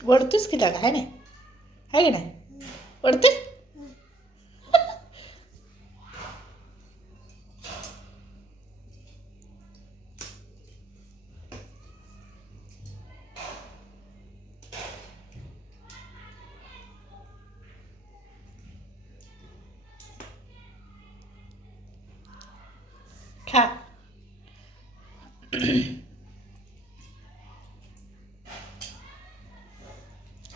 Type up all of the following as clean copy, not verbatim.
वडतेच की लागा, है नाही, है की नाही? वडते. खा.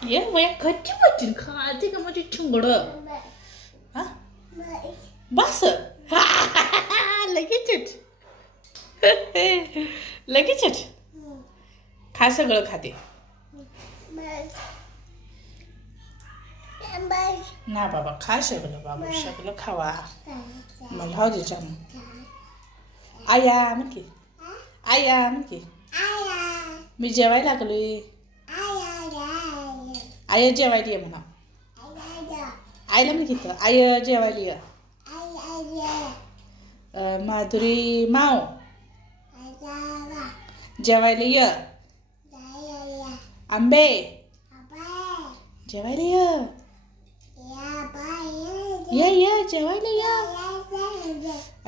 ये वया कच्ची बच्ची खाते का माझी चिंगड. हा बस. लगेच लगेच खा, सगळं खाते ना बाबा. खा सगळं बाबा, सगळं खावा. मग भाऊ दे जाम. आया म्हण की, आया म्हण की. मी जेवायला लागलोय. आय जेवायला ये म्हणा. आईला म्हण की, आय जेवायला ये. माधुरी माव जेवायला ये. आंबे जेवायला ये जेवायला ये.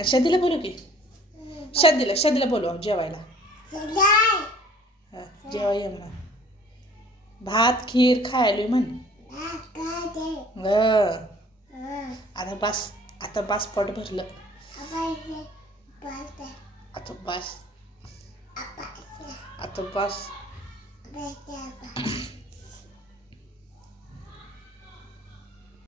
शदीला बोलू की, शदीला बोलू जेवायला. जेवाय ये म्हणा. भात खीर खायला म्हण. आता बस, आता बस, पोट भरलं. आता बस, आता बस.